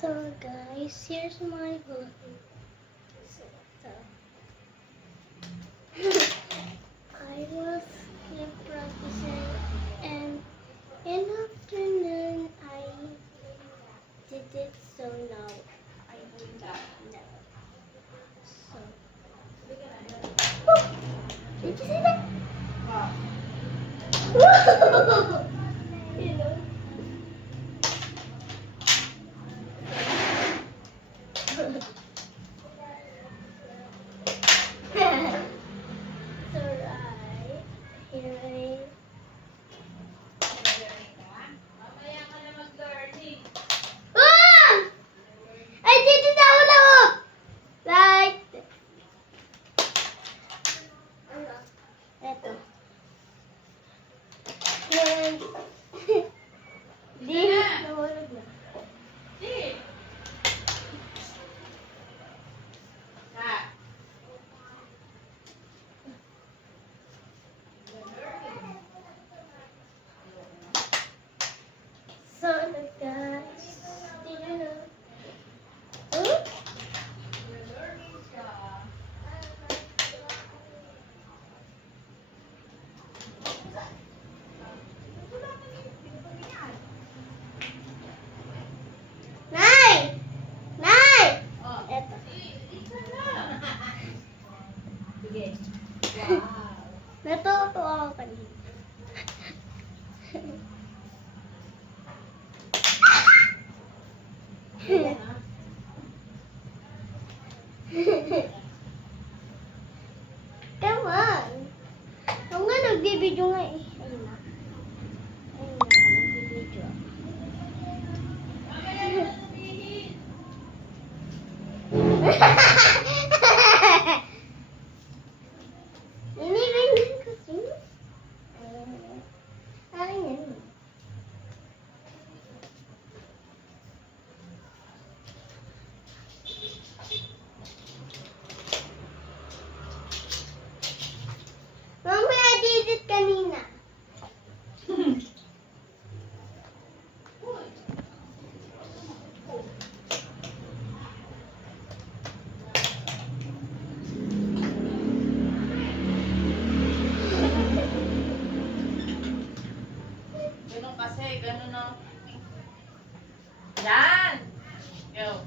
So guys, here's my book. I was keep practicing, and in afternoon I did it, so now I will not know. So did you see that? You know. So right here I did it out of like eto. And di nahulog na. So guys, do you know? Hmm? Nay! Nay! Eto. Natuto ako kanina. Come on. Ako nga nagbibideo nga eh. Ayun na. Ayun na, nagbibideo ako. Niniganyan ko siya. Akin yan. Mama, I did it kanina. Ganun kasi, ganun na. Yan! Go.